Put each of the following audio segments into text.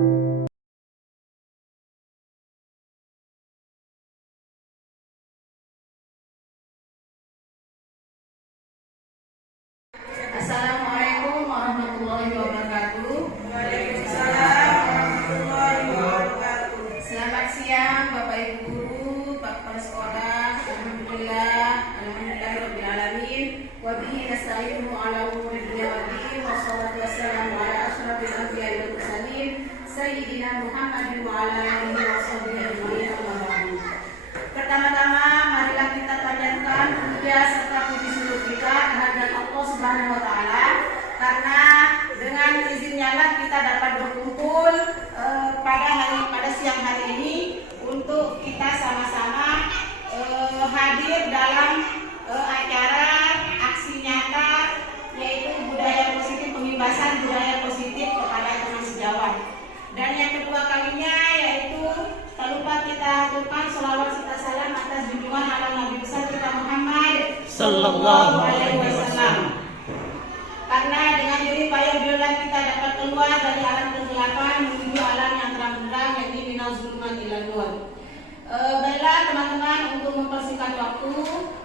Assalamualaikum warahmatullahi wabarakatuh. Waalaikumsalam warahmatullahi wabarakatuh. Selamat siang Bapak Ibu Guru, Pak Kepala Sekolah. Alhamdulillahirabbil alamin. Wa bihi nasta'inu ala umuri dunya waddin. Wassalatu wassalamu ala asyrafil anbiya'i wal mursalin sayyidina Muhammadin wa ala alihi washabbihi ajmain. Pertama-tama marilah kita panjatkan puja serta puji syukur kita kehadirat Allah Subhanahu wa taala, karena dengan izinnya lah kita dapat berkumpul pada siang hari ini untuk kita sama-sama hadir dalam acara aksi nyata, yaitu budaya positif, pengimbasan budaya positif kepada teman sejawat. Dan yang kedua kalinya yaitu tak lupa kita haturkan sholawat serta salam atas junjungan ala Nabi besar kita Muhammad Sallallahu Alaihi Wasallam. Karena dengan jerih payah beliau kita dapat keluar dari alam kegelapan menuju alam yang terang benderang, yakni minal zulmat ilal nur. Baiklah teman-teman, untuk mempersingkat waktu,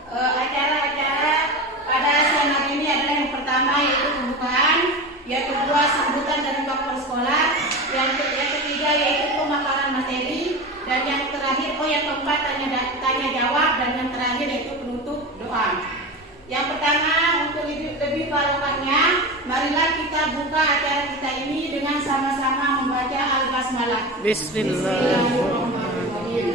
acara-acara pada siang hari ini adalah yang pertama yaitu pembukaan, yang kedua sambutan dari Pak Kepala Sekolah, yang ketiga yaitu pemaparan materi, dan yang terakhir yang keempat tanya jawab, dan yang terakhir yaitu penutup doa. Yang pertama, untuk lebih barokahnya, marilah kita buka acara kita ini dengan sama-sama membaca Al-Basmalah. Bismillahirrahmanirrahim.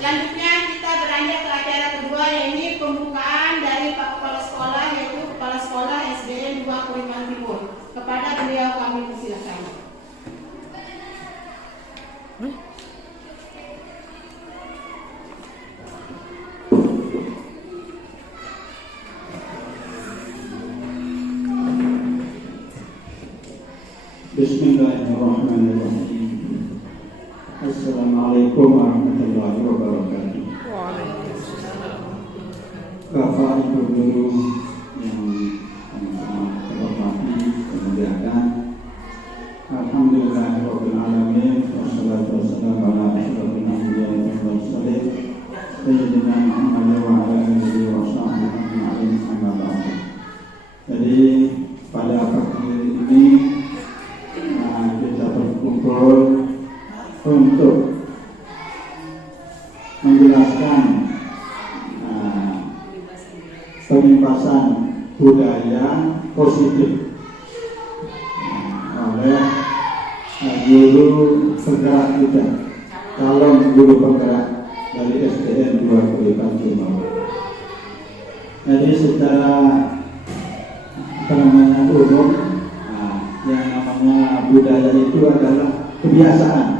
Selanjutnya kita beranjak ke acara kedua, yaitu pembukaan dari Pak Kepala Sekolah, yaitu Kepala Sekolah SDN 2 Kuningan Timur. Kepada beliau kami persilakan. Bismillahirrahmanirrahim. Assalamualaikum warahmatullahi wabarakatuh. Bapak Ibu Guru yang sama-sama terhormati, kemuliaan, Alhamdulillahirabbil alamin, wassalatu wassalamu ala asyrofil anbiya'i wal mursalin sayyidina Muhammad wa ala alihi wa sahbihi ajma'in, amma ba'd. Jadi pada pagi ini kita berkumpul untuk menjelaskan pengimbasan budaya positif oleh guru penggerak kita, calon guru penggerak dari SDN 2 Kuningan Timur. Jadi secara umum, yang namanya budaya itu adalah kebiasaan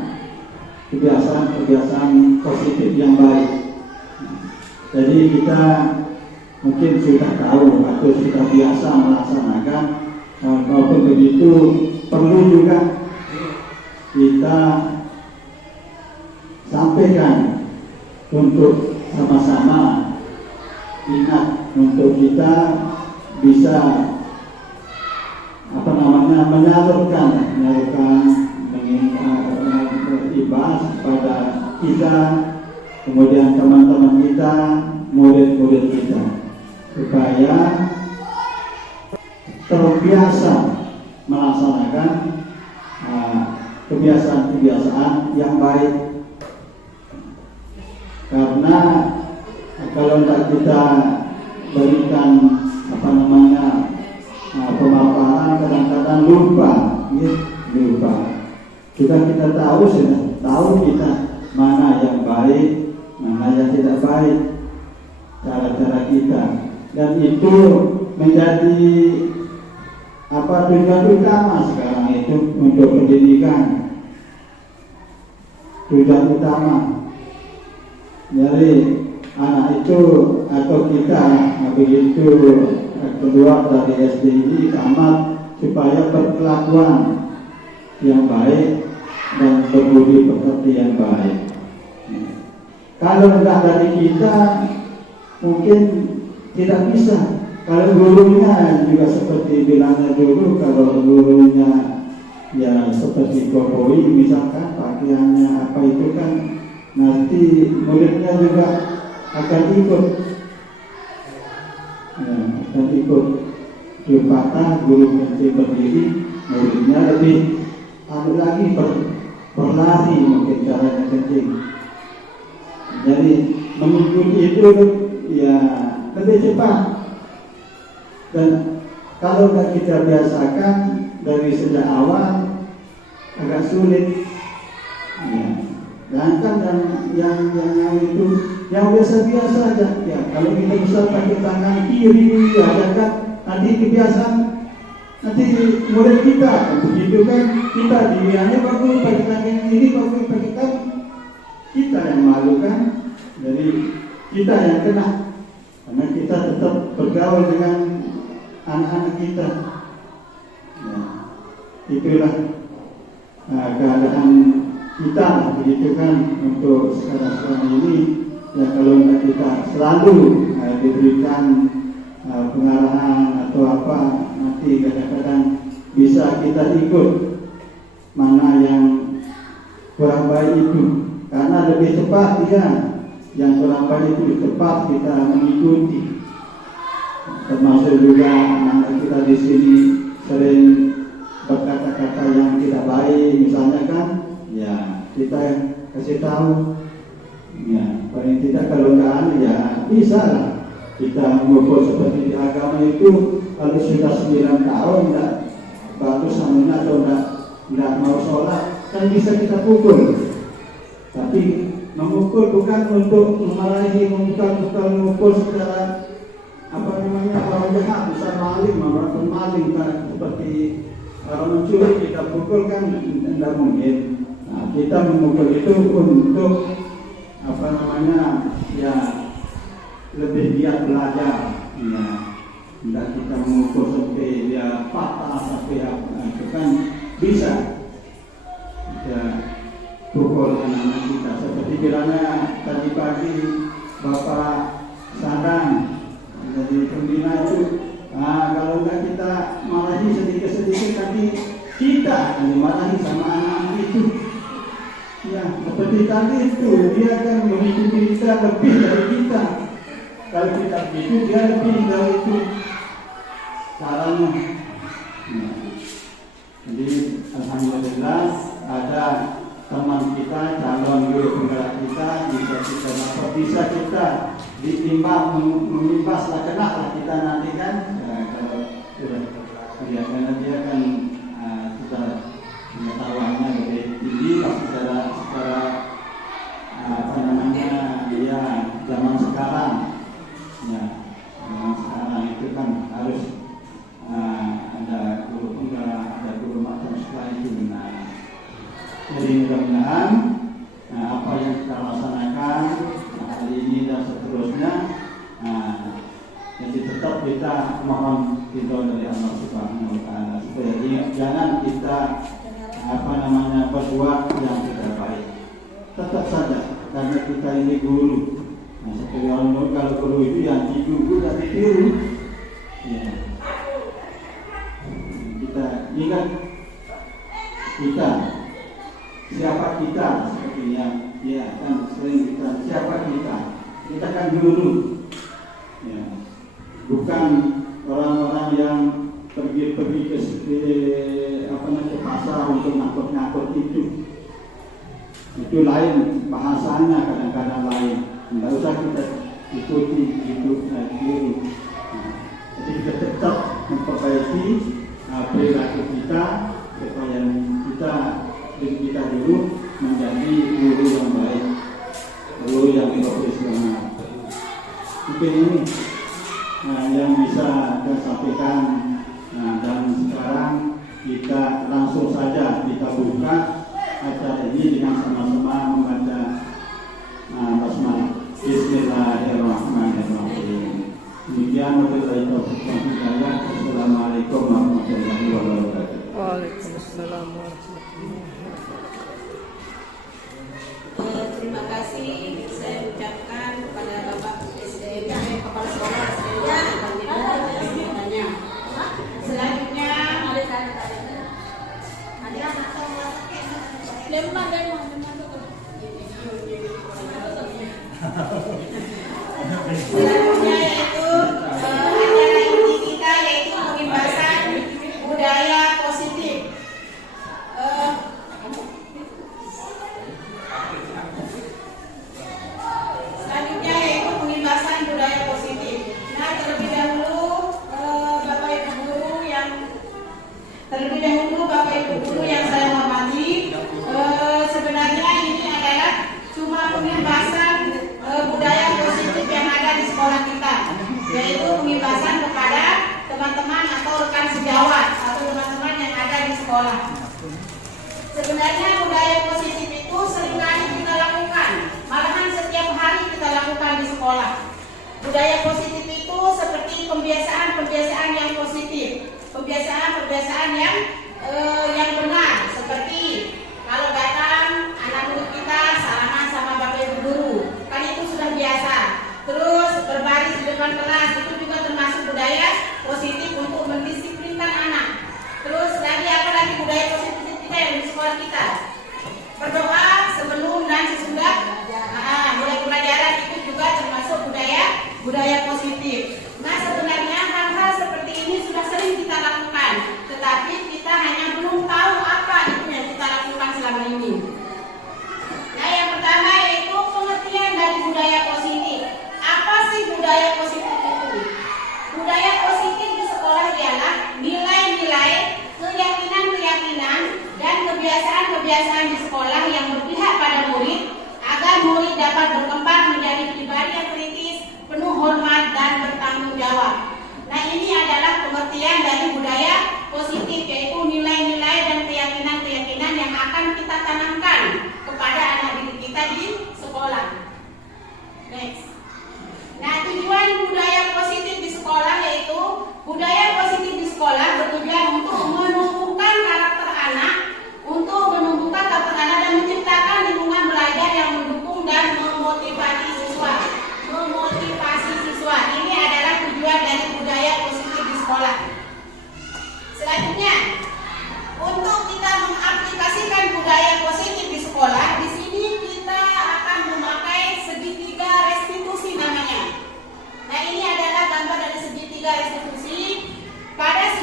positif yang baik. Jadi kita mungkin sudah tahu atau sudah biasa melaksanakan, maupun begitu perlu juga kita sampaikan untuk sama-sama ingat, untuk kita bisa menyalurkan ibas pada kita, kemudian teman-teman kita, murid-murid kita, supaya terbiasa melaksanakan kebiasaan-kebiasaan yang baik. Karena kalau tidak kita berikan pemaparan, kadang-kadang lupa. Sudah kita tahu kita mana yang baik, mana yang tidak baik, cara-cara kita, dan itu menjadi tujuan utama sekarang itu untuk pendidikan. Tujuan utama dari anak itu atau kita begitu keluar dari SD ini tamat, supaya berkelakuan yang baik dan berbudi pekerti yang baik. Kalau tidak dari kita, mungkin tidak bisa. Kalau gurunya juga seperti bilangnya dulu, kalau gurunya ya seperti kopoi misalkan pakaiannya apa itu kan nanti muridnya juga akan ikut, ya, akan ikut berpatah, guru kencing berdiri, muridnya lebih lagi berlari mungkin caranya kencing. Jadi mengikuti itu ya lebih cepat. Dan kalau kita biasakan dari sejak awal agak sulit. Ya. Sedangkan yang itu yang biasa-biasa aja. Ya, kalau kita bisa pakai tangan kiri, ya kan nanti kebiasaan, nanti murid kita begitu kan, kita diriannya bagus pakai tangan kiri, bagus pakai tangan, kita yang malu kan. Jadi kita yang kena, karena kita tetap bergaul dengan anak-anak kita. Ya, itulah keadaan kita begitu kan untuk sekarang ini. Ya kalau kita selalu diberikan pengarahan atau apa, nanti kadang-kadang bisa kita ikut mana yang kurang baik itu, karena lebih cepat ya, yang kurang baik itu cepat kita mengikuti. Termasuk juga anak kita di sini sering berkata-kata yang tidak baik, misalnya kan, ya kita kasih tahu, ya paling tidak kalau nggak ya bisa lah kita mengukur. Seperti di agama itu kalau sudah 9 tahun nggak bagus anunya atau nggak mau sholat kan bisa kita pukul. Tapi memukul bukan untuk memarahi, bukan memukul secara apa namanya orang jahat, bisa maling, melakukan maling kan, seperti orang mencuri kita pukul kan tidak mungkin. Nah, kita memukul itu untuk apa namanya ya lebih giat belajar, ya tidak kita memukul sampai dia patah sampai apa, itu kan bisa ya pukul anak-anak kita. Seperti bilangnya tadi pagi Bapak Sadang jadi pembina itu, kalau nggak kita marahi sedikit-sedikit nanti kita akan dimarahi sama anak itu. Ya, seperti tadi itu dia akan mengikuti kita lebih dari kita. Kalau kita begitu dia lebih dari itu caranya. Ya. Jadi alhamdulillah ada teman kita, calon guru penggerak kita, bisa kita ditimbang menimbaslah, kena lah kita nanti kan. Ya, kalau sudah ya, karena dia kan sudah pengetahuannya lebih tinggi secara apa namanya ya zaman sekarang. Ya, zaman sekarang itu kan harus ada guru penggerak, ada guru macam sekolah itu benar. Jadi mudah-mudahan apa yang kita laksanakan hari ini dan seterusnya, jadi tetap kita mohon ridho dari Allah Subhanahu Wa Taala supaya jangan kita apa namanya berbuat yang tidak baik. Tetap saja karena kita ini guru. Nah, seperti orang kalau guru itu yang dituduh dan ditiru. Ya. Kita ingat kita siapa kita, sepertinya ya kan sering kita siapa kita kan guru, ya bukan orang-orang yang pergi ke pasar untuk ngakut itu lain bahasanya, kadang-kadang lain, nggak usah kita ikuti itu guru. Jadi kita tetap memperbaiki perilaku kita supaya kita dulu menjadi guru yang baik, guru yang profesional. Mungkin ini yang bisa saya sampaikan. Dan sekarang kita langsung saja kita buka acara ini dengan sama-sama membaca basmalah. Bismillahirrahmanirrahim. Demikian wabillahi taufiq wal hidayah. Assalamualaikum warahmatullahi wabarakatuh. Waalaikumsalam warahmatullahi wabarakatuh. Terima kasih saya ucapkan kepada Bapak SDM, Kepala Sekolah SDM Selanjutnya Selanjutnya yaitu acara inti kita yaitu pembebasan budaya positif. Selanjutnya yaitu pembebasan budaya positif. Nah, terlebih dahulu Bapak Ibu guru yang saya hormati, sebenarnya ini adalah cuma pembebasan budaya positif yang ada di sekolah kita, yaitu pembebasan kepada teman-teman atau rekan sejawat atau teman-teman yang ada di sekolah. Sebenarnya budaya positif itu seringkali kita lakukan, malahan setiap hari kita lakukan di sekolah. Budaya positif itu seperti pembiasaan yang positif, pembiasaan yang benar, seperti kalau datang anak murid kita salaman sama Bapak Ibu guru, kan itu sudah biasa. Terus berbaris di depan kelas itu juga termasuk budaya positif untuk mendisiplinkan anak. Terus apa lagi budaya positif kita yang di sekolah kita? Berdoa sebelum dan sesudah mulai pelajaran, itu juga termasuk budaya positif. Nah, sebenarnya hal-hal seperti ini sudah sering kita lakukan, tetapi kita hanya belum tahu apa itu yang kita lakukan selama ini. Nah, yang pertama yaitu pengertian dari budaya positif. Apa sih budaya positif itu? Budaya positif di sekolah ialah nilai-nilai, keyakinan-keyakinan, dan kebiasaan-kebiasaan di sekolah yang berpihak pada murid agar murid dapat berkembang menjadi pribadi yang kritis, penuh hormat, dan bertanggung jawab. Nah, ini adalah pengertian dari budaya positif, yaitu nilai-nilai dan keyakinan-keyakinan yang akan kita tanamkan kepada anak didik kita di sekolah. Next. Nah, tujuan budaya positif di sekolah yaitu budaya positif di sekolah bertujuan untuk menumbuhkan karakter anak, dan menciptakan lingkungan belajar yang mendukung dan memotivasi siswa. Ini adalah tujuan dari budaya positif di sekolah. Selanjutnya, untuk kita mengaplikasikan budaya positif di sekolah, di sini kita akan memakai segitiga restitusi namanya. Nah, ini adalah gambar dari segitiga restitusi. Pada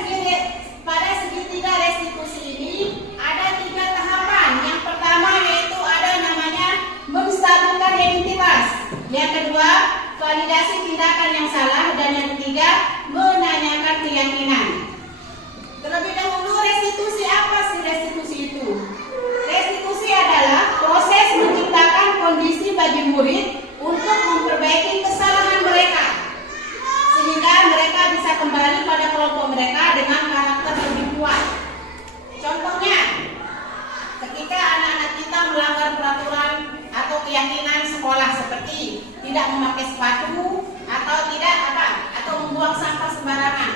segitiga restitusi ini ada 3 tahapan. Yang pertama yaitu ada namanya menstabilkan identitas. Yang kedua, validasi tindakan yang salah, dan yang ketiga, menanyakan keyakinan. Terlebih dahulu, restitusi apa sih restitusi itu? Restitusi adalah proses menciptakan kondisi bagi murid untuk memperbaiki kesalahan mereka, sehingga mereka bisa kembali pada kelompok mereka dengan karakter lebih kuat. Contohnya, ketika anak-anak kita melanggar peraturan atau keyakinan sekolah seperti tidak memakai sepatu atau membuang sampah sembarangan.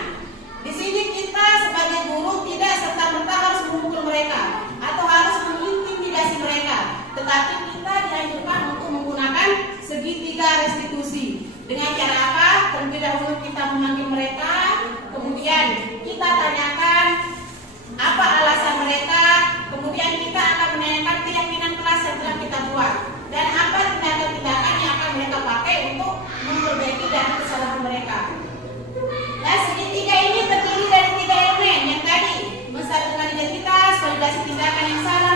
Di sini kita sebagai guru tidak serta-merta harus memukul mereka atau harus mengintimidasi mereka, tetapi kita dianjurkan untuk menggunakan segitiga restitusi. Dengan cara apa? Terlebih dahulu kita memanggil mereka, kemudian kita tanyakan apa alasan mereka, kemudian kita akan menanyakan keyakinan kelas yang telah kita buat, dan apa tindakan-tindakan yang akan mereka pakai untuk memperbaiki dari kesalahan mereka. Nah, segitiga ini terdiri dari 3 elemen yang tadi: menstabilkan identitas, validasi tindakan yang salah,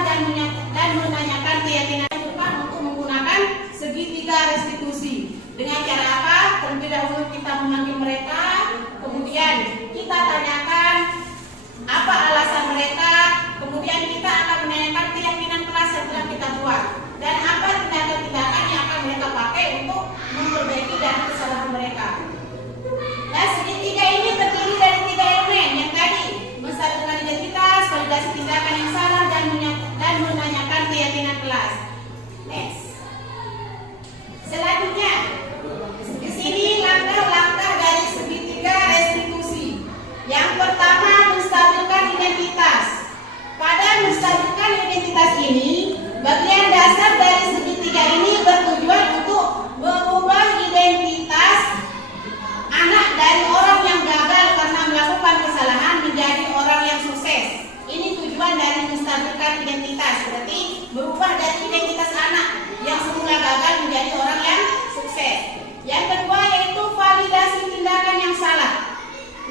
merubah dari identitas anak yang semula gagal menjadi orang yang sukses. Yang kedua yaitu validasi tindakan yang salah.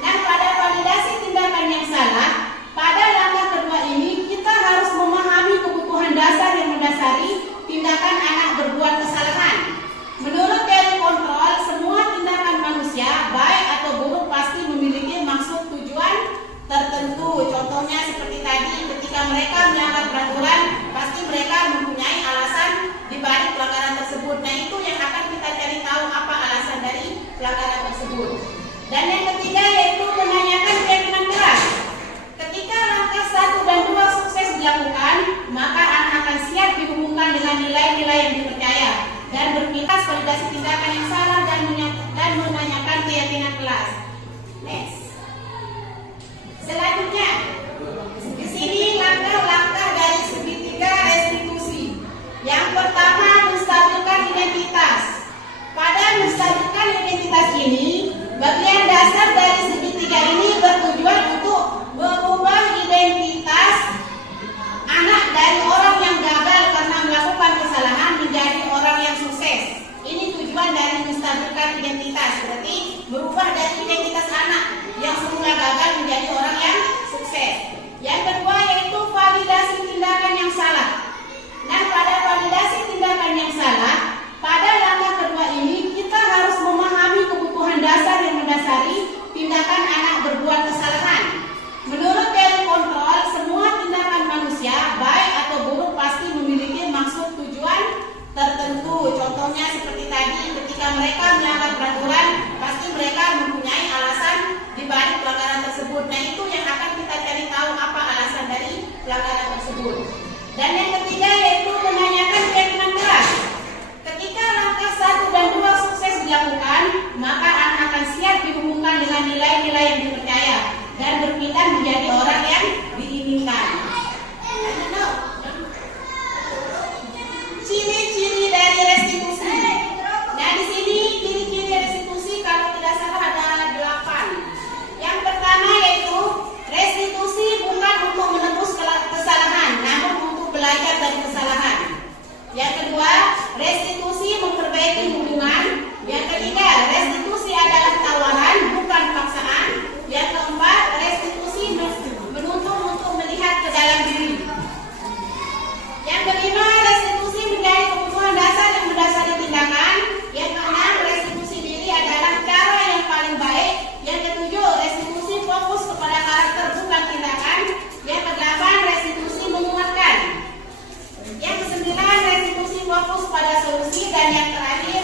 Nah, pada validasi tindakan yang salah, pada langkah kedua ini kita harus memahami kebutuhan dasar yang mendasari tindakan anak berbuat kesalahan. Menurut teori kontrol, semua tindakan manusia, baik atau buruk, pasti memiliki maksud tujuan tertentu. Contohnya seperti tadi, ketika mereka melanggar peraturan, pasti mereka mempunyai alasan di balik pelanggaran tersebut. Nah, itu yang akan kita cari tahu apa alasan dari pelanggaran tersebut. Dan yang ketiga yaitu menanyakan keyakinan keras. Ketika langkah 1 dan 2 sukses dilakukan, maka anak akan siap dihubungkan dengan nilai-nilai yang dipercaya dan berpihak validasi tindakan yang salah dan menanyakan keyakinan keras. Next. Selanjutnya, di sini langkah-langkah dari segitiga restitusi. Yang pertama, menstabilkan identitas. Pada menstabilkan identitas ini, bagian dasar dari segitiga ini bertujuan untuk mengubah identitas anak dari orang yang gagal karena melakukan kesalahan menjadi orang yang sukses. Ini tujuan dari menstabilkan identitas, berarti berubah dari identitas anak yang semula gagal menjadi orang yang sukses. Yang kedua yaitu validasi tindakan yang salah. Nah, pada validasi tindakan yang salah, pada langkah kedua ini kita harus memahami kebutuhan dasar yang mendasari tindakan anak berbuat kesalahan. Menurut teori kontrol, semua tindakan manusia, baik atau buruk, pasti memiliki maksud tujuan tertentu. Contohnya seperti tadi, ketika mereka melanggar peraturan, pasti mereka mempunyai alasan di balik pelanggaran tersebut. Nah, itu yang akan kita cari tahu apa alasan dari pelanggaran tersebut. Dan yang ketiga yaitu menanyakan keyakinan keras. Ketika langkah 1 dan 2 sukses dilakukan, maka anak akan siap dihubungkan dengan nilai-nilai yang dipercaya dan berpindah menjadi orang yang diinginkan. Ciri-ciri dari restitusi. Nah, di sini ciri-ciri restitusi kalau tidak salah ada 8. Yang pertama yaitu restitusi bukan untuk menebus kesalahan, namun untuk belajar dari kesalahan. Yang kedua, restitusi memperbaiki hubungan. Yang ketiga, restitusi adalah tawaran, bukan paksaan. Yang keempat, restitusi menuntut untuk melihat ke dalam diri. Yang kelima, restitusi menjadi kebutuhan dasar yang mendasari tindakan. Yang keenam, restitusi diri adalah cara yang paling baik. Yang ketujuh, restitusi fokus kepada karakter bukan tindakan. Yang kedelapan, restitusi menguatkan. Yang kesembilan, restitusi fokus pada solusi. Dan yang terakhir,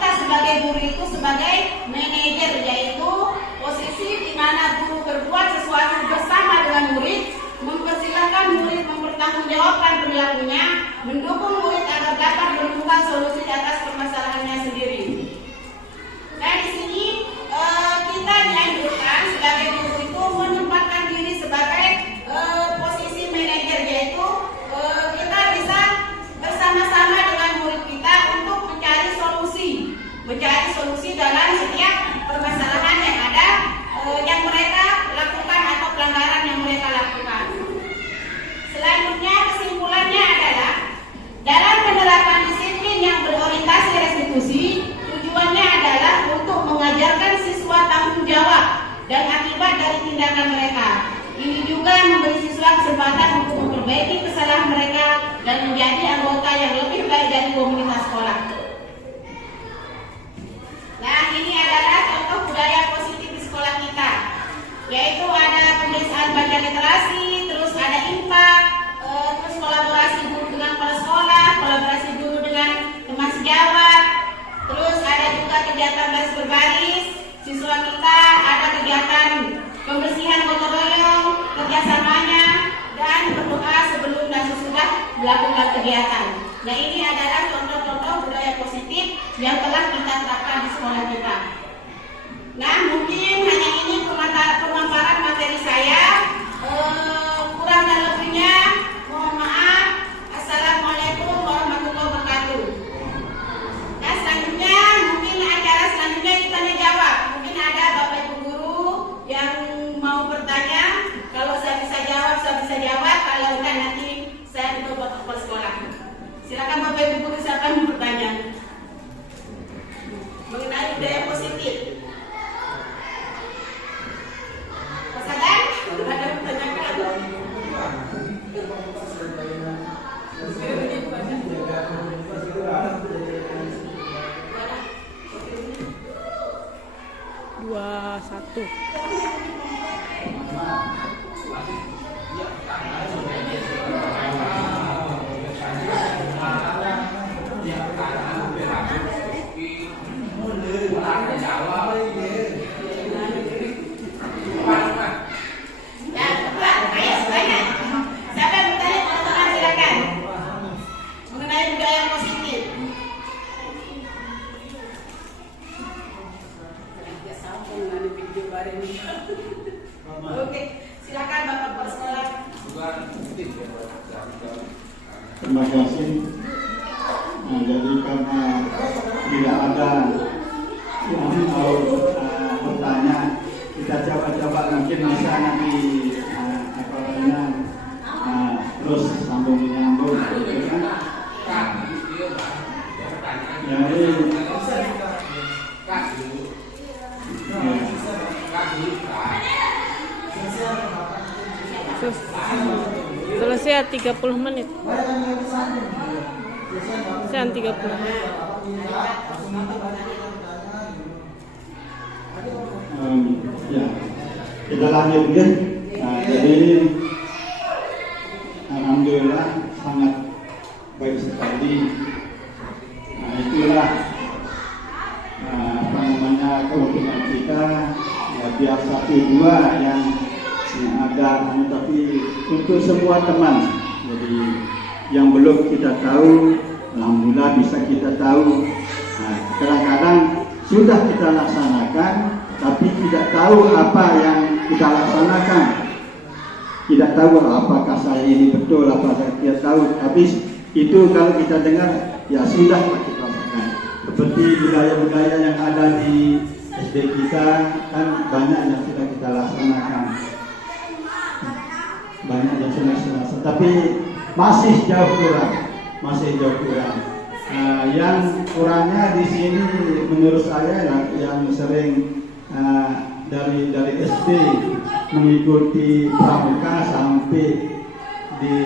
kita sebagai guru itu sebagai manajer, yaitu posisi di mana guru berbuat sesuatu bersama dengan murid, mempersilahkan murid mempertanggungjawabkan perilakunya, mendukung murid agar dapat menemukan solusi atas permasalahannya sendiri. Nah, di sini kita dianjurkan sebagai guru itu menempatkan diri sebagai posisi manajer, yaitu kita bisa bersama-sama dengan murid kita untuk mencari solusi dalam setiap permasalahan yang ada yang mereka lakukan atau pelanggaran yang mereka lakukan. Selanjutnya, kesimpulannya adalah dalam penerapan disiplin yang berorientasi restitusi, tujuannya adalah untuk mengajarkan siswa tanggung jawab dan akibat dari tindakan mereka. Ini juga memberi siswa kesempatan untuk memperbaiki kesalahan mereka dan menjadi anggota yang lebih baik dari komunitas sekolah. Nah, ini adalah contoh budaya positif di sekolah kita, yaitu ada pembiasaan baca literasi, terus ada impak, terus kolaborasi guru dengan kepala sekolah, kolaborasi guru dengan teman sejawat, terus ada juga kegiatan baris berbaris. Siswa kita ada kegiatan pembersihan gotong royong, kerjasamanya, dan berdoa sebelum dan sesudah melakukan kegiatan. Nah, ini adalah contoh-contoh budaya positif yang telah kita terapkan di sekolah kita. Nah, mungkin hanya ini pemaparan materi saya. Kurang dan lebihnya mohon maaf. Assalamualaikum warahmatullahi wabarakatuh. Nah, selanjutnya mungkin acara selanjutnya kita jawab. Mungkin ada Bapak Ibu guru yang mau bertanya. Kalau saya bisa jawab, saya bisa jawab. Kalau enggak, nanti saya buka protokol sekolah. Silakan Bapak Ibu guru, siapa yang mau bertanya mengenai budaya positif. Mas Adam, ada pertanyaan? Dua satu. Oke, silakan Bapak Kepala Sekolah. Terima kasih. Nah, jadi karena tidak ada yang mau bertanya, kita coba mungkin bisa nanti terus sambung menyambung, gitu kan? Jadi selesai 30 menit. Selesai 30 menit. Ya, kita lanjut ya. Nah, jadi alhamdulillah sangat baik sekali. Nah, itulah keuntungan kita. Ya, biar satu dua yang ada, tapi untuk semua teman. Jadi yang belum kita tahu, alhamdulillah bisa kita tahu. Nah, kadang-kadang sudah kita laksanakan, tapi tidak tahu apa yang kita laksanakan. Tidak tahu apakah saya ini betul, apa saya tidak tahu. Tapi itu kalau kita dengar, ya sudah kita laksanakan. Seperti budaya-budaya yang ada di SD kita, kan banyak yang sudah kita laksanakan. Banyak yang sudah laksanakan, tapi masih jauh kurang. Yang kurangnya di sini menurut saya yang sering dari SD mengikuti pramuka sampai di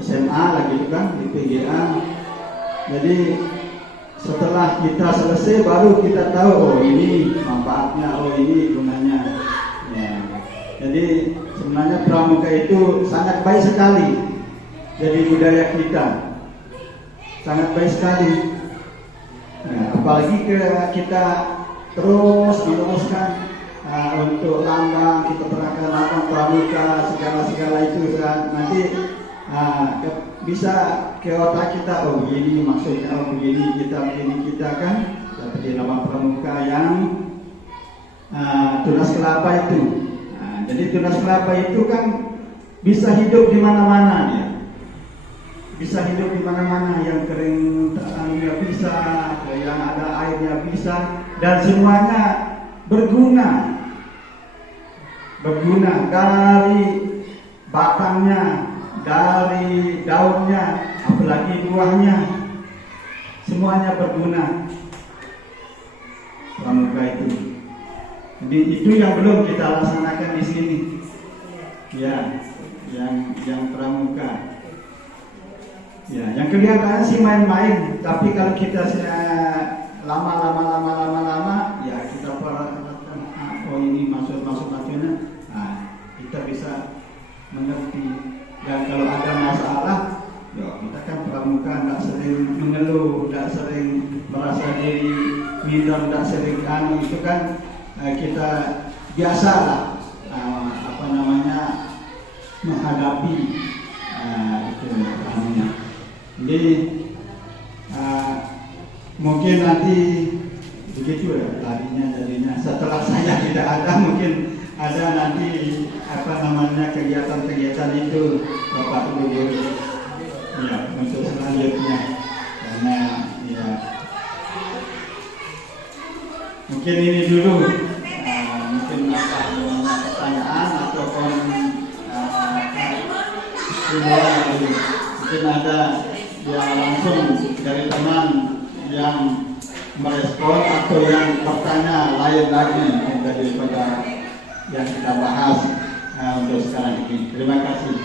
SMA lagi kan, di PGA. Jadi setelah kita selesai baru kita tahu, oh ini manfaatnya, oh ini gunanya. Ya. Jadi sebenarnya pramuka itu sangat baik sekali. Jadi budaya kita sangat baik sekali. Nah, apalagi kita terus meneruskan untuk lambang, kita terangkan lambang pramuka segala itu nanti bisa ke otak kita, oh begini maksudnya, oh begini kita kan seperti lambang pramuka yang tunas kelapa itu. Jadi tunas kelapa itu kan bisa hidup di mana-mana dia. Bisa hidup di mana-mana, yang kering tanahnya bisa, yang ada airnya bisa, dan semuanya berguna dari batangnya, dari daunnya, apalagi buahnya, semuanya berguna. Pramuka itu. Jadi itu yang belum kita laksanakan di sini. Ya, yang pramuka. Ya, yang kelihatan sih main-main, tapi kalau kita lama, ya kita perhatikan, oh ini maksudnya, kita bisa mengerti. Dan kalau ada masalah, ya kita kan pramuka tidak sering mengeluh, tidak sering merasa diri minder, tidak sering itu kan kita biasa lah, menghadapi itu namanya. Jadi mungkin nanti begitu ya jadinya setelah saya tidak ada, mungkin ada nanti kegiatan-kegiatan itu Bapak Ibu Guru ya untuk selanjutnya, karena ya mungkin ini dulu mungkin pertanyaan ataupun mungkin ada yang langsung dari teman yang merespon atau yang bertanya lain lagi daripada yang kita bahas untuk sekarang ini. Terima kasih.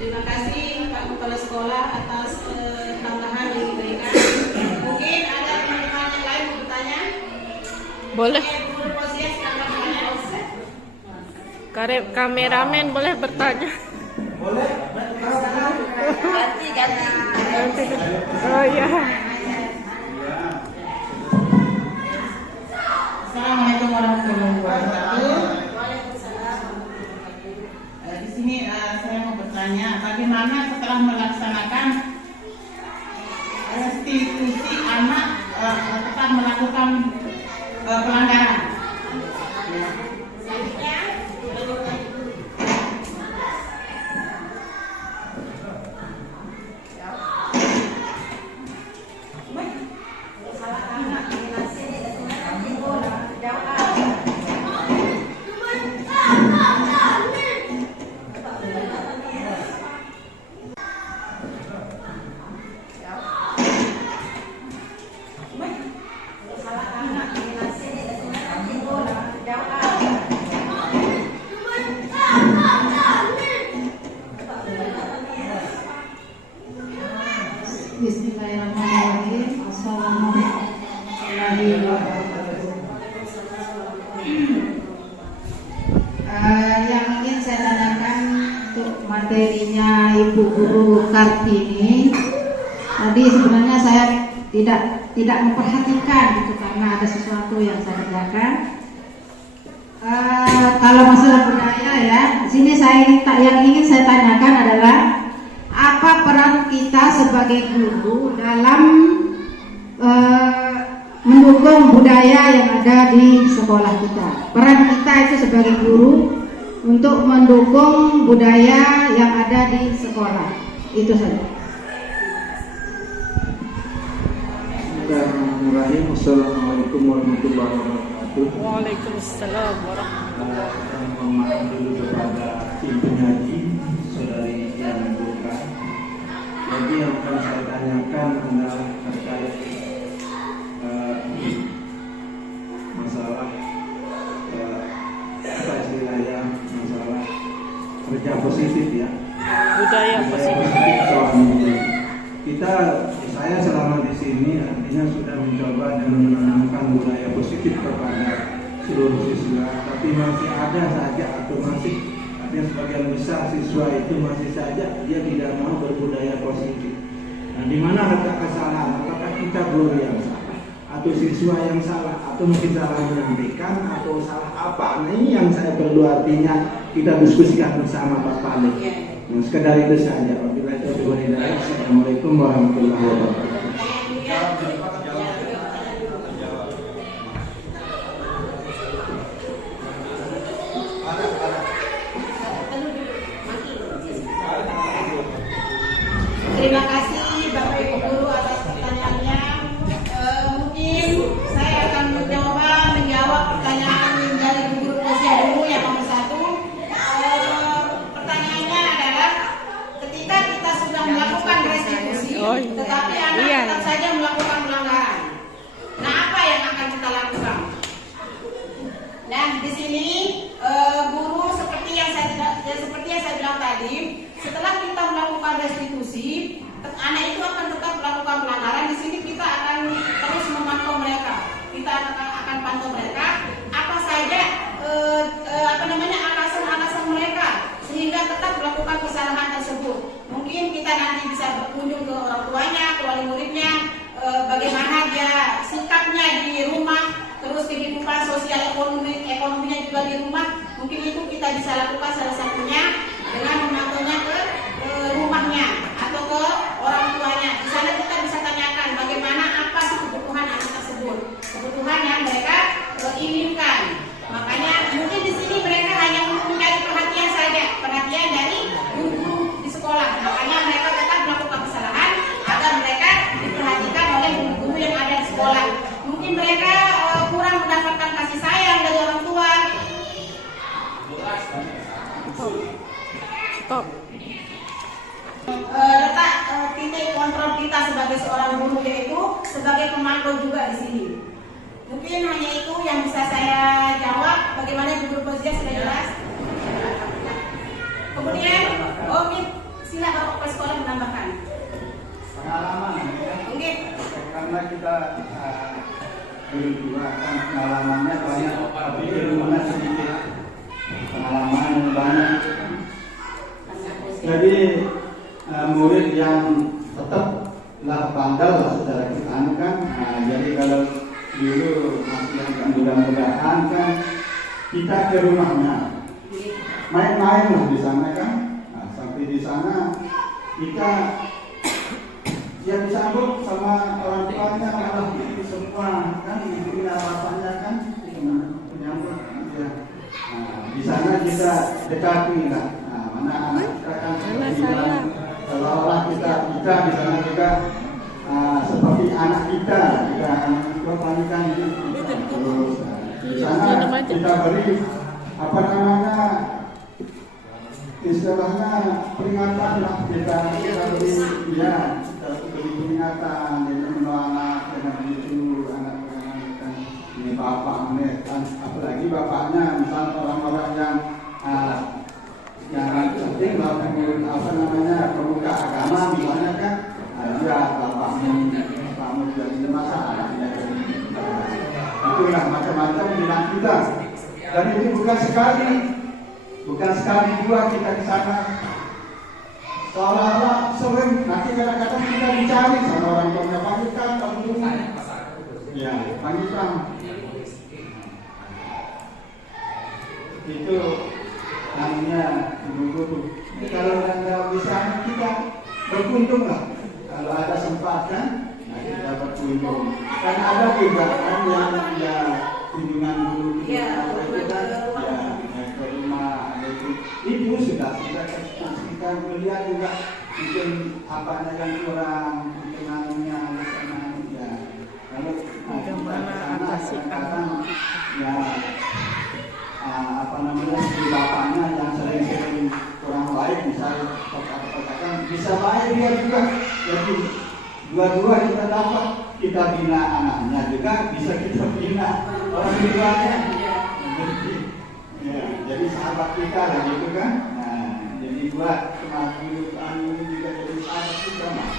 Terima kasih Pak Kepala Sekolah atas tambahan yang diberikan. Mungkin ada teman-teman yang lain bertanya? Boleh. Guru Posies akan bertanya. Kameramen boleh bertanya. Boleh? Ganti. Oh iya. Assalamualaikum warahmatullahi wabarakatuh. Di sini saya mau bertanya, bagaimana setelah melaksanakan restitusi anak tetap melakukan pelanggaran? Bismillahirrahmanirrahim. Assalamualaikum warahmatullahi wabarakatuh. Yang ingin saya tanyakan untuk materinya Ibu Guru Kartini. Tadi sebenarnya saya tidak memperhatikan gitu karena ada sesuatu yang saya kerjakan. Kalau masalah budaya ya, di sini yang ingin saya tanyakan adalah apa peran kita sebagai guru dalam mendukung budaya yang ada di sekolah kita. Peran kita itu sebagai guru untuk mendukung budaya yang ada di sekolah. Itu saja. Bismillahirrahmanirrahim. Assalamualaikum warahmatullahi wabarakatuh. Waalaikumsalam warahmatullahi wabarakatuh. Saya mohon dulu kepada Ibu penyaji, saudari yang bukan. Jadi yang akan saya tanyakan adalah terkait masalah apa istilahnya, masalah kerja positif ya. Budaya positif. Saya selama di sini artinya sudah mencoba dan menanamkan budaya positif kepada seluruh siswa, tapi masih ada saja atau masih ada sebagian besar siswa itu masih saja dia tidak mau berbudaya positif. Nah, di mana letak kesalahan? Apakah kita guru yang salah, atau siswa yang salah, atau mungkin salah menyampaikan, atau salah apa? Nah, ini yang saya perlu artinya kita diskusikan bersama Pak Palik. Nah, sekedar itu saja. Assalamualaikum warahmatullahi wabarakatuh. Terima kasih Bapak Ibu Guru atas pertanyaannya. Mungkin saya akan menjawab pertanyaan dari Guru Posya dulu yang nomor 1. Pertanyaannya adalah ketika kita sudah melakukan restitusi, tetapi anak tetap saja melakukan pelanggaran. Nah, apa yang akan kita lakukan? Nah, di sini guru seperti yang saya bilang tadi, setelah kita melakukan restitusi, anak itu akan tetap melakukan pelanggaran. Di sini kita akan terus memantau mereka. Kita akan pantau mereka apa saja alasan-alasan mereka sehingga tetap melakukan kesalahan tersebut. Mungkin kita nanti bisa berkunjung ke orang tuanya, ke wali muridnya, bagaimana dia sikapnya di rumah, terus kehidupan sosial ekonominya juga di rumah. Mungkin itu kita bisa lakukan salah satunya dengan memantaunya ke rumahnya atau ke orang tuanya. Di sana kita bisa tanyakan bagaimana apa sih kebutuhan anak tersebut, kebutuhan yang mereka inginkan. Makanya mungkin di sini mereka hanya mencari perhatian saja, perhatian dari guru di sekolah. Makanya mereka tetap melakukan kesalahan agar mereka diperhatikan oleh guru-guru yang ada di sekolah. Mungkin mereka kurang mendapatkan kasih sayang dari orang tua. Stop. Letak titik kontrol kita sebagai seorang guru yaitu sebagai pemantau juga di sini. Mungkin hanya itu yang bisa saya jawab. Bagaimana Guru Posya sudah jelas? Kemudian, silakan Bapak Kepala Sekolah menambahkan. Pengalaman, Oke. karena kita guru juga kan pengalamannya banyak, tapi ilmunya sedikit. Pengalaman banyak. Jadi murid yang tetaplah bandel lah secara kita kan. Jadi kalau dulu masih yang mudah-mudahan kan kita ke rumahnya main-main lah di sana kan. Nah, sampai di sana kita ya disambut sama orang tuanya, malah itu semua kan ini alasannya kan menyambut ya. Nah, di sana kita dekati lah. Nah, mana anak kita kan seolah-olah kita di sana kita seperti anak kita anak kita panikan terus di sana kita beri istilahnya peringatan lah, kita beri peringatan dengan anak dengan itu anak ini bapak kan, apalagi bapaknya misalnya orang-orang yang penting lah pemuka agama misalnya kan, dia bapakmu jadi masalah itulah macam-macam bilang kita. Dan itu bukan sekali dua kita di sana. Seolah-olah sering nanti kadang-kadang kita dicari sama orang tuanya, panggilkan kamu dulu. Ya, panggilkan. Itu namanya guru-guru. Kalau anda bisa kita berkunjung lah. Kalau ada kesempatan, kita berkunjung. Dan ada juga kan yang kunjungan guru itu kan ke rumah itu sudah kita melihat juga mungkin apanya yang kurang, mungkin anunya ya. Kalau bagaimana atasikan ya si bapaknya yang sering-sering kurang baik misalnya katakan bisa baik dia juga, jadi dua-dua kita dapat, kita bina anaknya juga bisa kita bina orang tuanya. Ya, jadi sahabat kita lah gitu kan. Nah, jadi buat kemajuan ini juga jadi sahabat kita mah.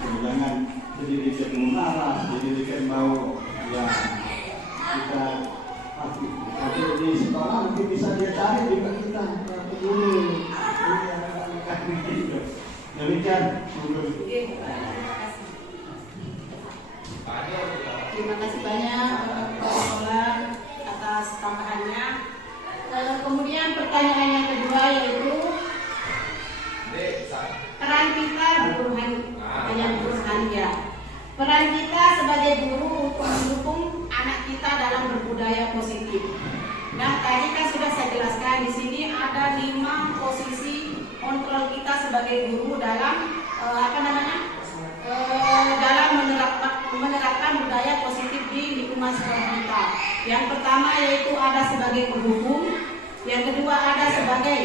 Jangan sedikit marah, sedikit mau ya kita tapi di sekolah mungkin bisa dia cari juga kita dulu. Demikian. Kemudian pertanyaan yang kedua yaitu peran kita guru Hania. Peran kita sebagai guru untuk mendukung anak kita dalam berbudaya positif. Nah, tadi kan sudah saya jelaskan di sini ada 5 posisi kontrol kita sebagai guru dalam dalam menerapkan budaya positif di lingkungan sekolah kita. Yang pertama yaitu ada sebagai penghubung, yang kedua ada sebagai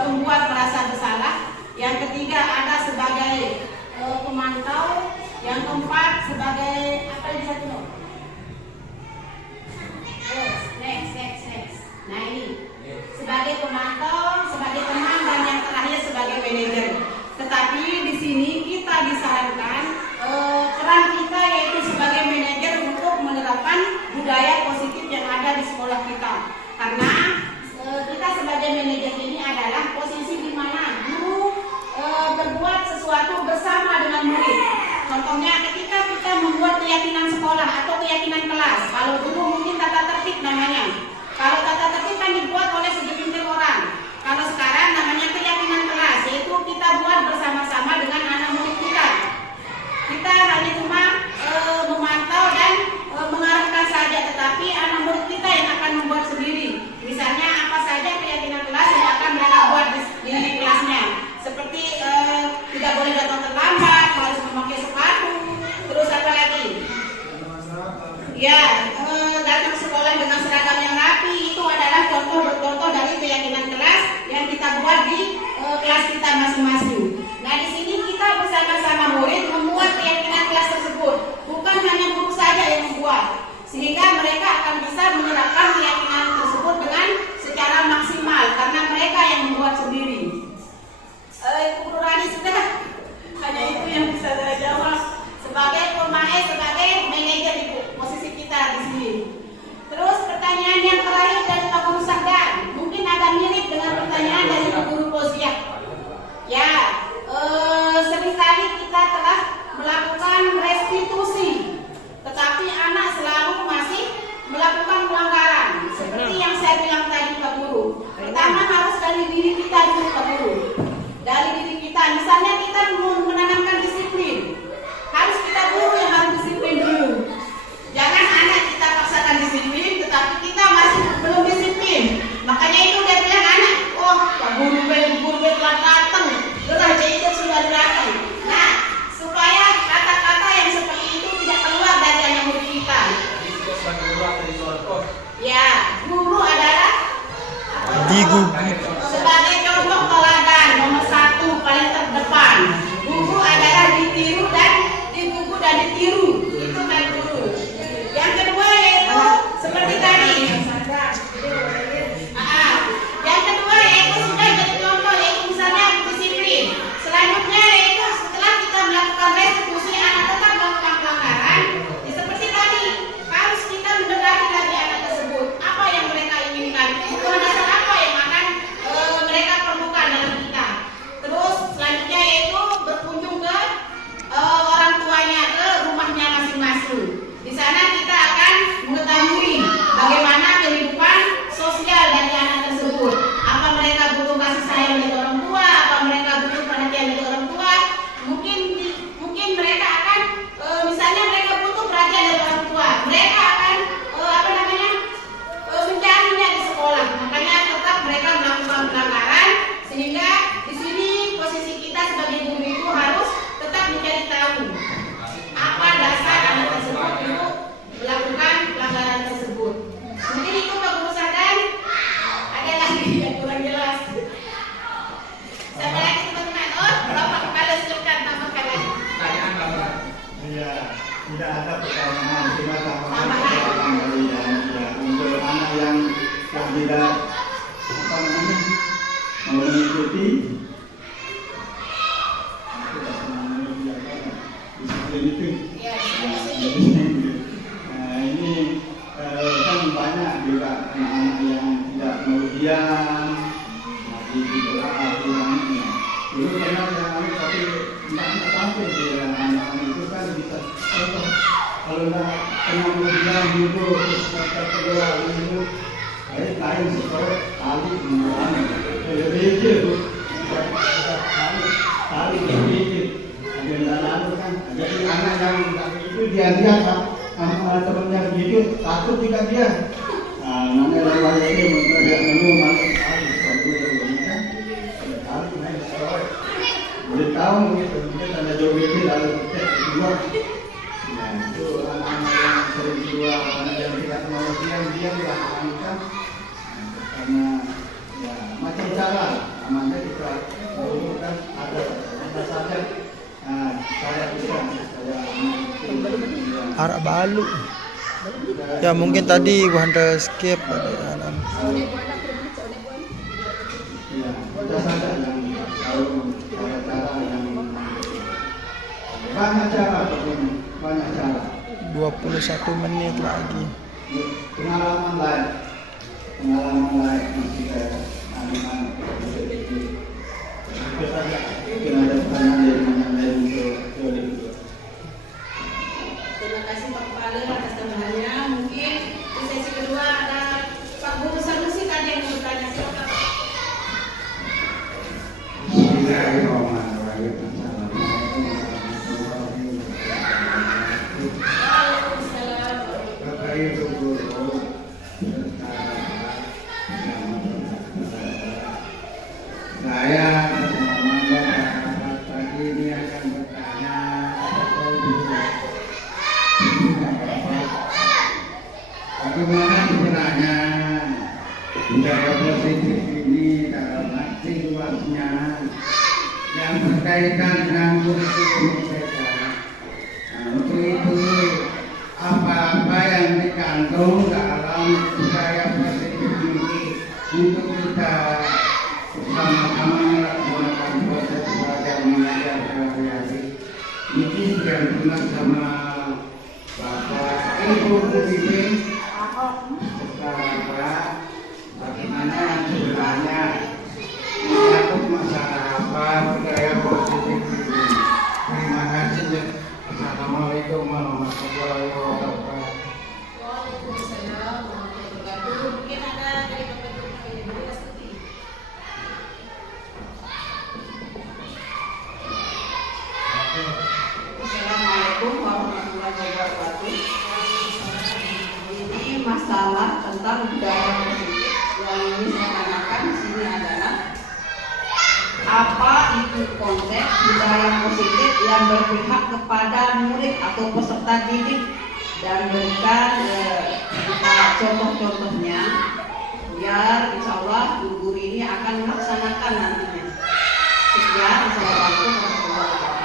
pembuat merasa bersalah, yang ketiga ada sebagai pemantau, yang keempat sebagai apa yang satu no? Next. Nah ini sebagai pemantau, sebagai teman, dan yang terakhir sebagai manajer. Tetapi di sini kita disarankan peran kita yaitu sebagai manajer untuk menerapkan budaya positif yang ada di sekolah kita. Karena kita sebagai manajer ini adalah posisi di mana guru berbuat sesuatu bersama dengan murid. Contohnya ketika kita membuat keyakinan sekolah atau keyakinan kelas. Kalau dulu mungkin tata tertib namanya. Kalau tata tertib kan dibuat oleh segelintir orang. Kalau sekarang namanya keyakinan kelas, yaitu kita buat bersama-sama dengan anak murid kita. Kita hanya cuma memantau dan mengarahkan saja, tetapi anak murid kita yang akan membuat sendiri. Misalnya apa saja keyakinan kelas yang akan mereka buat di kelasnya. Seperti tidak boleh datang terlambat, harus memakai sepatu, terus apa lagi? Ya, datang sekolah dengan seragam yang rapi, itu adalah contoh dari keyakinan kelas yang kita buat di kelas kita masing-masing. Nah, di sini kita bersama-sama murid membuat keyakinan kelas tersebut, bukan hanya guru saja yang membuat, sehingga mereka akan bisa menerapkan keyakinan tersebut dengan secara maksimal karena mereka yang membuat sendiri. Guru Rani sudah, hanya itu yang bisa saya jawab sebagai pemain, sebagai manajer Ibu, posisi kita di sini. Terus pertanyaan yang terakhir dari Pak Guru Sahdan, mungkin agak mirip dengan pertanyaan dari Pak Guru Poziah. Ya, seringkali kita telah melakukan restitusi, tetapi anak selalu masih melakukan pelanggaran. Seperti yang saya bilang tadi Pak Guru. Pertama harus dari diri kita dulu Pak Guru. Dari diri kita, misalnya kita menanamkan disiplin, harus kita guru yang harus disiplin dulu. Jangan anak kita paksakan disiplin, tetapi kita masih belum disiplin. Makanya itu dia bilang anak, oh Pak Guru telah datang, sudah jadi sudah datang. Nah, supaya kata-kata yang seperti itu tidak keluar dari anak murid kita. Ya, guru adalah sebagai contoh teladan nomor 1 paling terdepan. Guru adalah ditiru dan digugu dan ditiru. Itu kan guru. Yang kedua yaitu seperti tadi. Yang kedua yaitu sudah jadi contoh, yaitu misalnya disiplin. Selanjutnya yaitu setelah kita melakukan restitusi anak tetap melakukan pelanggaran, ya seperti tadi harus kita mendekati lagi anak tersebut. Apa yang mereka inginkan? Kebutuhan dasar apa yang akan mereka perlukan dalam kita. Terus selanjutnya yaitu berkunjung ke orang tuanya, ke rumahnya masing-masing. Di sana kita akan mengetahui bagaimana kehidupan sosial dari anak tersebut. Apa mereka butuh kasih sayang dari orang tua, apa mereka butuh perhatian dari orang tua. Mungkin mereka akan misalnya mereka butuh perhatian dari orang tua. Mereka akan mencarinya di sekolah. Makanya tetap mereka melakukan pelanggaran, sehingga di sini posisi kita sebagai guru itu harus tetap mencari tahu apa dasar anak tersebut untuk melakukan pelanggaran tersebut. Mungkin itu Pak Guru Sahdan. Ada lagi yang kurang jelas. Siapa lagi teman-teman? Oh, Bapak Kepala silakan tambahkan lagi. Ya, tidak ada pertanyaan. Cuma tambahan dari untuk anak yang tidak mau mengikuti disiplin itu. Nah, ini kan banyak juga anak-anak yang tidak kemudian di belakang. Dulu pernah yang tapi tidak tampil di anak-anak itu kan bisa kalau tidak kena kemudian dulu terus kata kedua dulu Lain seperti tali berbeda tuh, tali berbeda. Ada lalu kan, jadi anak yang itu dia sama temennya begitu takut juga dia. Namanya lewat ini menteriak menu masuk tali seperti itu kan, tali naik sekolah. Boleh tahu gitu, mungkin tanda joget lalu kita keluar. Nah itu anak-anak yang sering keluar, anak yang tidak mau diam lah kita. Karena ya macam cara namanya kita dulu kan ada saja cara kita Arak balu. Ya mungkin tadi gua hantar skip ya kita saja yang tahu cara yang banyak cara begini, banyak cara 21 menit lagi. pengalaman lain masih kayak anak-anak itu saja. Mungkin ada pertanyaan dari yang lain untuk Terima kasih Pak Kepala atas tambahannya. Mungkin di sesi kedua ada Pak Guru Sanusi tadi yang bertanya. Silakan. Bismillahirrahmanirrahim. Waalaikumsalam. Bapak Ibu guru, saya pagi ini akan bertanya bagaimana sebenarnya budaya positif ini dalam arti luasnya yang berkaitan dengan kurikulum mereka. Untuk itu apa-apa yang dikandung dalam budaya positif ini untuk kita bersama-sama melaksanakan proses belajar mengajar sehari-hari. Ini yang dikenal sama Bapak Ibu Pembimbing serta bagaimana yang sebenarnya menyangkut masalah apa budaya positif ini. Terima kasih. Assalamualaikum warahmatullahi wabarakatuh. Waalaikumsalam warahmatullahi wabarakatuh. Mungkin ada dari Bapak Ibu Astuti. Assalamualaikum warahmatullahi wabarakatuh. Ini masalah tentang budaya positif yang ingin saya tanyakan di sini adalah apa itu konsep budaya positif yang berpihak kepada murid atau peserta didik dan berikan contoh-contohnya biar insya Allah guru ini akan melaksanakan nantinya. Sekian, assalamualaikum warahmatullahi wabarakatuh.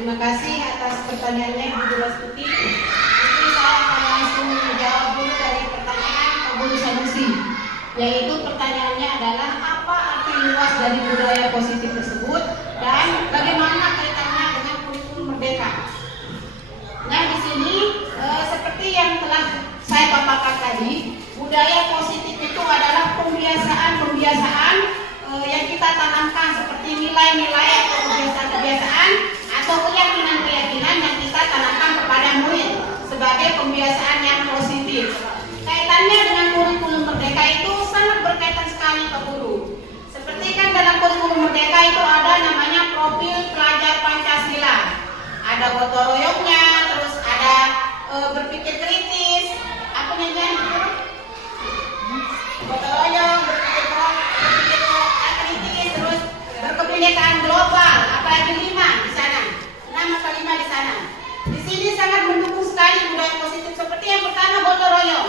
Terima kasih atas pertanyaannya Bu Guru Astuti. Ini saya akan langsung menjawab dulu dari pertanyaan Pak Guru Sanusi, yaitu pertanyaannya adalah apa arti luas dari budaya positif tersebut dan bagaimana kaitannya dengan kurikulum merdeka. Nah di sini seperti yang telah saya paparkan tadi, budaya positif itu adalah pembiasaan yang kita tanamkan seperti nilai-nilai atau kebiasaan-kebiasaan atau keyakinan-keyakinan yang kita tanamkan kepada murid sebagai pembiasaan yang positif. Kaitannya dengan kurikulum merdeka itu sangat berkaitan sekali Pak Guru. Seperti kan dalam kurikulum merdeka itu ada namanya profil pelajar Pancasila. Ada gotong royongnya, terus ada berpikir kritis, apa namanya? Gotong royong, berpikir kritis, terus berkebinekaan global, apalagi 5 di sana. 6 atau 5 di sana. Di sini sangat mendukung sekali budaya positif seperti yang pertama gotong royong.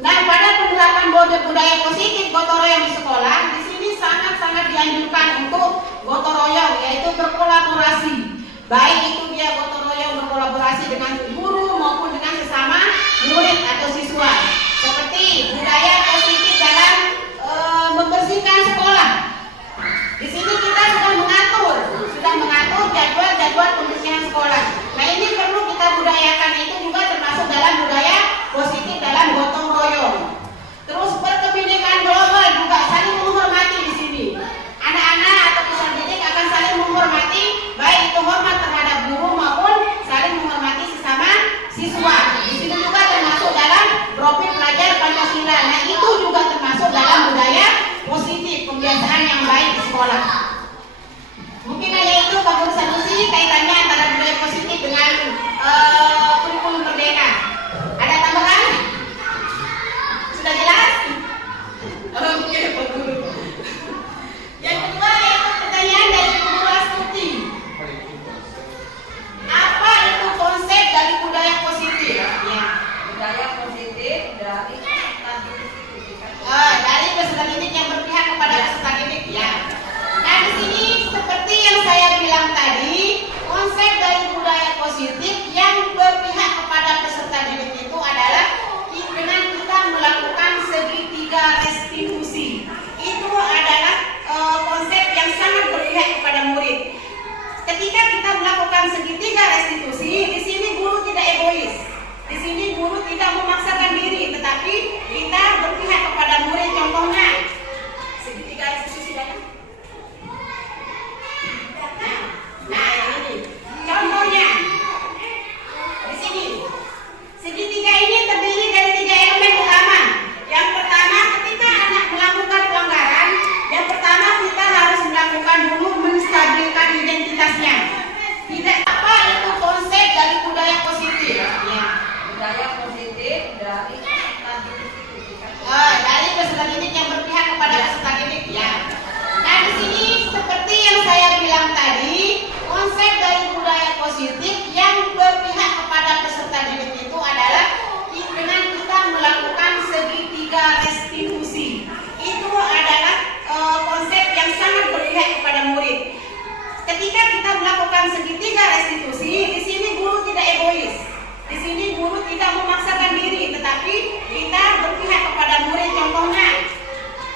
Nah, pada penerapan budaya positif gotong royong di sekolah, di sini sangat-sangat dianjurkan untuk gotong royong, yaitu berkolaborasi. Baik itu dia gotong royong berkolaborasi dengan guru maupun dengan sesama murid atau siswa. Seperti budaya positif dalam membersihkan sekolah. Di sini kita sudah mengatur jadwal pembersihan sekolah. Nah ini perlu kita budayakan, itu juga termasuk dalam budaya positif dalam gotong royong. Terus berkebinekaan global juga saling menghormati di sini. Anak-anak atau peserta didik akan saling menghormati baik kaitannya antara budaya positif dengan kurikulum merdeka? Ada tambahan? Sudah jelas? Oke, Pak Guru. Yang kedua yaitu pertanyaan dari Ibu Guru Astuti. Apa itu konsep dari budaya positif? Ya. Budaya positif dari Dari peserta didik yang berpihak kepada peserta didik. Ya. Nah di sini seperti yang saya bilang tadi, konsep dari budaya positif yang berpihak kepada peserta didik itu adalah dengan kita melakukan segitiga restitusi. Itu adalah konsep yang sangat berpihak kepada murid. Ketika kita melakukan segitiga restitusi, di sini guru tidak egois. Di sini guru tidak memaksakan diri, tetapi kita berpihak kepada murid. Contohnya, segitiga restitusi tadi. Nah, yang ini. Contohnya, di sini. Segitiga ini terdiri dari 3 elemen utama. Yang pertama, ketika anak melakukan pelanggaran, yang pertama kita harus melakukan dulu menstabilkan identitasnya. Tidak apa itu konsep dari budaya positif. Ya. budaya positif dari dari peserta didik yang berpihak kepada peserta didik. Ya. Nah di sini seperti yang saya bilang tadi, konsep dari budaya positif yang berpihak kepada peserta didik itu adalah dengan kita melakukan segitiga restitusi. Itu adalah konsep yang sangat berpihak kepada murid. Ketika kita melakukan segitiga restitusi, di sini guru tidak egois. Di sini guru tidak memaksakan diri, tetapi kita berpihak kepada murid. Contohnya,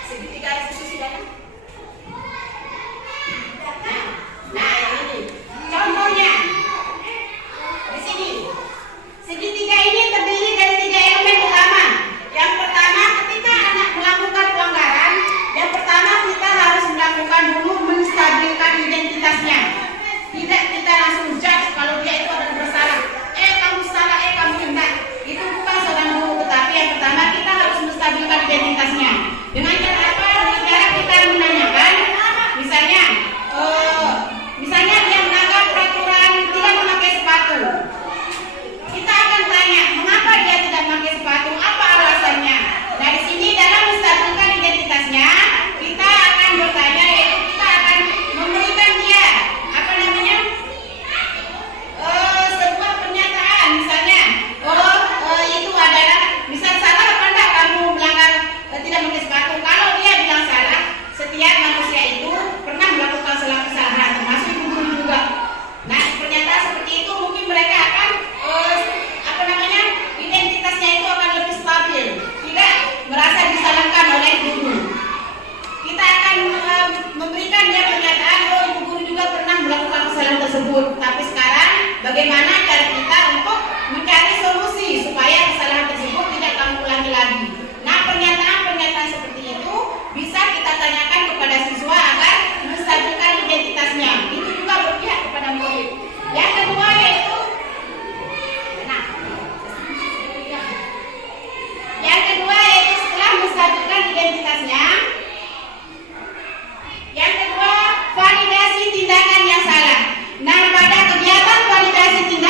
segitiga restitusi tadi. Nah, yang ini. Contohnya, di sini. Segitiga ini terdiri dari 3 elemen utama. Yang pertama, ketika anak melakukan pelanggaran, yang pertama kita harus melakukan dulu menstabilkan identitasnya. Tidak kita langsung judge kalau dia itu adalah bersalah. Kamu salah, kamu enggak. Itu bukan seorang guru, tetapi yang pertama kita harus menstabilkan identitasnya. Dengan cara apa? Dengan cara kita menanyakan, misalnya dia melanggar peraturan tidak memakai sepatu. Kita akan tanya, mengapa dia tidak memakai sepatu? Apa alasannya? Nah, di sini dalam menstabilkan identitasnya, kita akan bertanya, yaitu kita akan memberikan dia sebuah pernyataan, misalnya, itu adalah, misal salah apa enggak kamu melanggar tidak memakai sepatu. Kalau dia bilang salah, setiap manusia itu pernah melakukan kesalahan, termasuk guru juga. Nah, pernyataan seperti itu mungkin mereka akan identitasnya itu akan lebih stabil, tidak merasa disalahkan oleh guru. Kita akan memberikan dia pernyataan, ibu guru juga pernah melakukan kesalahan tersebut. Tapi sekarang bagaimana cara kita untuk mencari solusi supaya kesalahan tersebut tidak kami ulangi lagi. Nah, pernyataan-pernyataan seperti itu bisa kita tanyakan kepada siswa agar menstabilkan identitasnya. Itu juga berpihak kepada murid. Yang kedua yaitu setelah menstabilkan identitasnya, yang kedua validasi tindakan yang salah. Nah, pada kegiatan validasi tindakan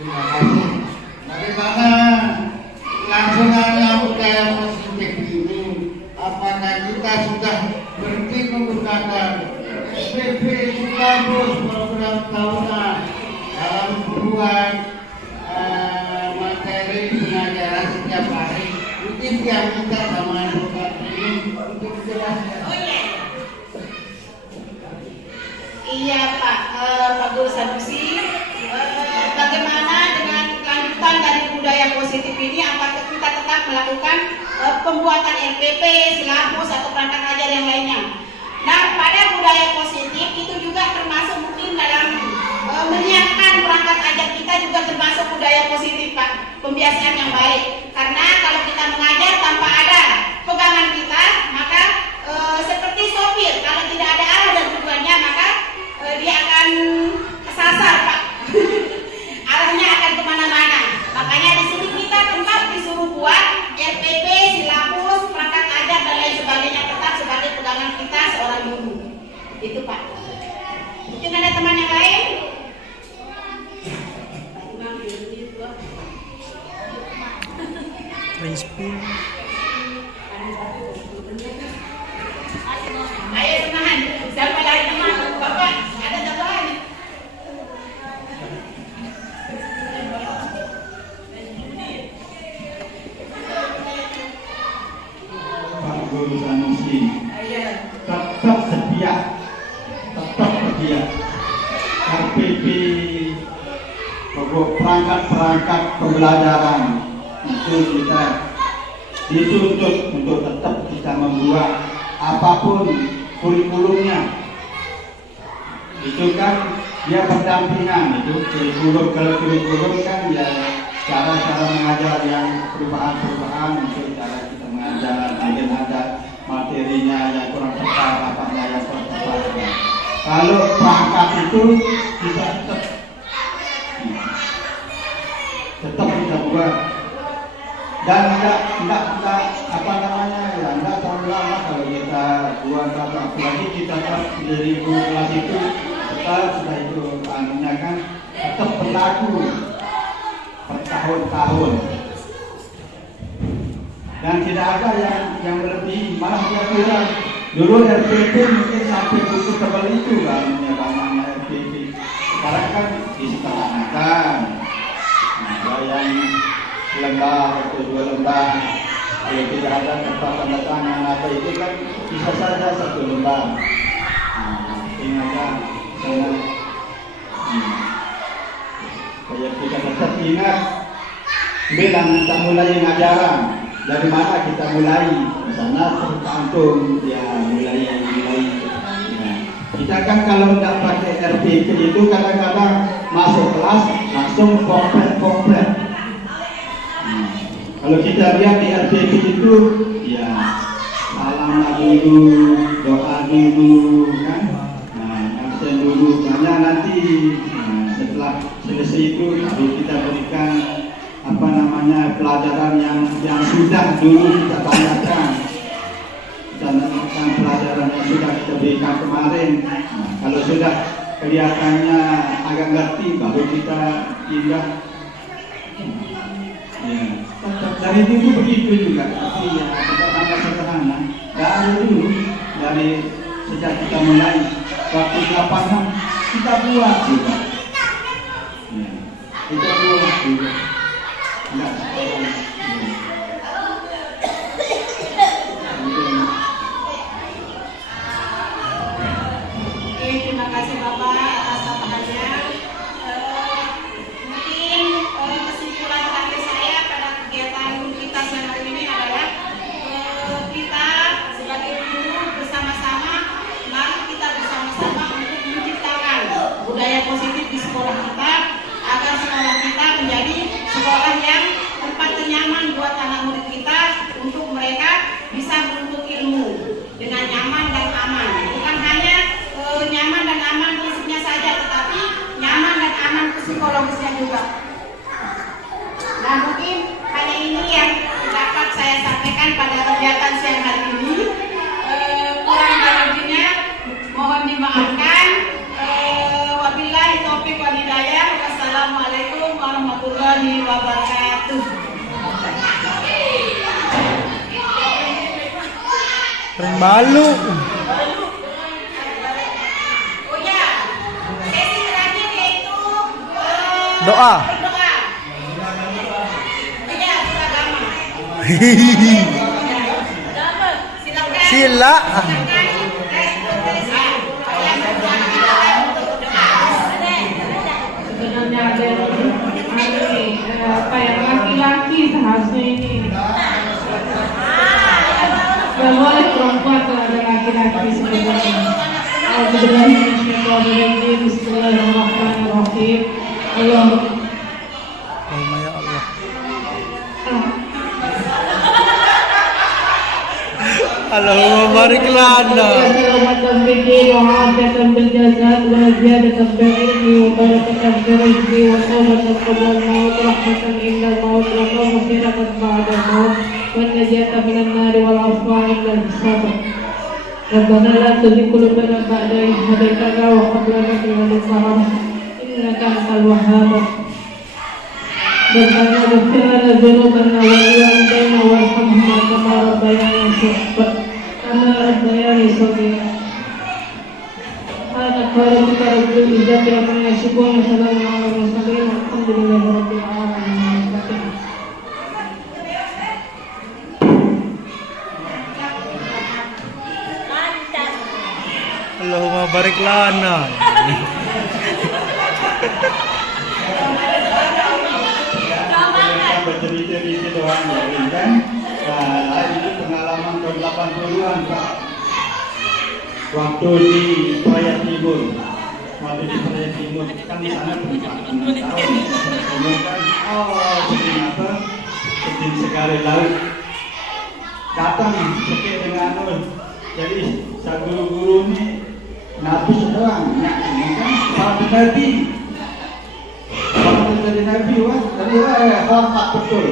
Terima kasih. Bagaimana kelangsungan budaya positif ini? Apakah kita sudah berhenti menggunakan SPP silabus program tahunan dalam membuat materi pengajaran setiap hari? Mungkin yang kita sama bukan ini untuk jelaskan. Iya Pak Guru Sanusi, bagaimana dengan lanjutan dari budaya positif ini? Apakah kita tetap melakukan pembuatan RPP, silabus atau perangkat ajar yang lainnya? Nah, pada budaya positif itu juga termasuk mungkin dalam menyiapkan perangkat ajar kita juga termasuk budaya positif Pak, pembiasaan yang baik. Karena kalau kita mengajar tanpa ada pegangan kita, maka seperti sopir, kalau tidak ada arah dan tujuannya maka dia akan kesasar Pak. Arahnya akan kemana-mana. Makanya di sini kita tetap disuruh buat RPP, silabus, perangkat ajar dan lain sebagainya tetap sebagai pegangan kita seorang guru. Itu Pak. Mungkin ada teman yang lain? Respon. Ayo teman, siapa lagi teman? Bapak, ada tambahan? Pak Guru Sanusi tetap setia RPP perangkat pembelajaran itu kita dituntut untuk tetap kita membuat apapun kurikulumnya. Itu kan dia pendampingan, itu kurikulum. Kalau kurikulum kan ya cara-cara mengajar yang perubahan-perubahan, untuk cara kita mengajar, mungkin ada materinya yang kurang tepat, apanya yang kurang tepat. Kalau perangkat itu kita tetap kita buat, dan enggak apa namanya ya, enggak terlalu lama kalau kita buat apalagi kita dari guru kelas itu kita sudah itu anunya kan tetap berlaku bertahun-tahun dan tidak ada yang lebih, malah dia kurang. Dulu RPP mungkin sampai buku tebal itu kan, banyaknya RPP. Sekarang kan disetengahkan, ada yang lembar atau 2 lembar. Kalau tidak ada tempat tanda tangan apa itu kan bisa saja 1 lembar. Penting ada sana. Supaya kita tetap ingat, bilang kita mulai ngajaran. Dari mana kita mulai? Di sana tergantung ya mulai. Ya. Kita kan kalau tidak pakai RPP itu kadang-kadang masuk kelas langsung komplit. Kalau kita lihat di RPP itu ya salam dulu, doa dulu kan, absen dulu, banyak nanti setelah selesai itu baru kita berikan apa namanya pelajaran yang sudah dulu kita tanyakan, pelajaran yang sudah kita berikan kemarin. Kalau sudah kelihatannya agak ngerti baru kita pindah. Ya, dari dulu begitu juga, tapi ya agak sederhana. Dari dulu, dari sejak kita mulai waktu di lapangan kita buat juga. Ya, kita buat juga. Terima kasih Bapak atas tambahannya. Mungkin kesimpulan terakhir saya pada kegiatan kita siang hari ini adalah kita sebagai guru bersama-sama, mari kita bersama-sama untuk menciptakan budaya positif di sekolah kita agar sekolah kita menjadi sekolah yang tempat ternyaman buat anak murid kita untuk mereka bisa menuntut ilmu dengan nyaman dan aman. Bukan hanya nyaman dan aman fisiknya saja, tetapi nyaman dan aman psikologisnya juga. Nah, mungkin hanya ini yang dapat saya sampaikan pada kegiatan siang hari ini. Kurang lebihnya mohon dimaafkan. Wabillahi taufiq wal hidayah. Wassalamualaikum warahmatullahi wabarakatuh. warahmatullahi wabarakatuh. Keren malu. Oh ya, sesi terakhir yaitu Doa. berdoa. Iya, beragama. Silakan. Sila. Sebenarnya ada apa yang laki-laki seharusnya ini. Gak boleh perempuan kalau ada laki-laki sebenarnya. Bismillahirrahmanirrahim. Allahumma ya Allah. Allahumma barik lana. سلامة بالدين وعافية بالجسد وزيادة بالعلم وبركة بالرزق وتوبة قبل الموت رحمة عند الموت ومغفرة بعد الموت والنجاة من النار والعفو عند الحساب. ربنا لا تزغ قلوبنا بعد إذ هديتنا وهب لنا من لدنك رحمة إنك أنت الوهاب. ربنا اغفر لنا ذنوبنا ولوالدينا وارحمهما كما ربياني صغيرا. سبحانك ربك رب العزة عما يصفون وسلام على المرسلين والحمد لله رب العالمين. Allahumma barik lana. Bercerita di situ orang lain kan. Itu pengalaman tahun 80-an Pak. Waktu di Praia Timur. Waktu di Praia Timur kan di sana tempat Timur kan. Oh, seperti apa? Seperti sekali laut. Datang seperti dengan jadi saya guru-guru ni nafis doang nak kan sampai Nabi. Waktu jadi Nabi wah, jadi hormat betul.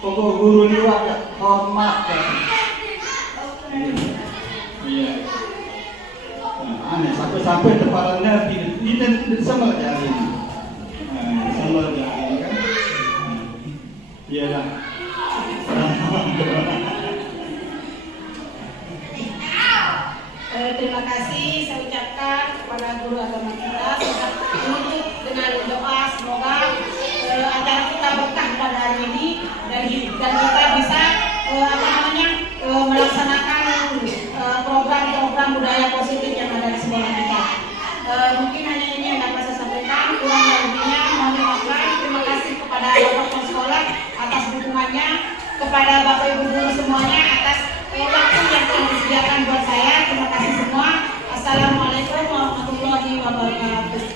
Pokok guru ni wah hormat kan. Iya. Aneh sampai tempat Nabi ini sama aja ini. Sama aja kan. Iyalah. Terima kasih saya ucapkan kepada guru agama kita sudah menutup dengan doa semoga acara kita berkah pada hari ini dan kita bisa melaksanakan program-program budaya positif yang ada di sekolah kita. Mungkin hanya ini yang dapat saya sampaikan, kurang lebihnya mohon dimaafkan. Terima kasih kepada Bapak Sekolah atas dukungannya, kepada Bapak Ibu guru semuanya atas waktu yang telah disediakan buat saya. Terima kasih semua. Assalamualaikum warahmatullahi wabarakatuh.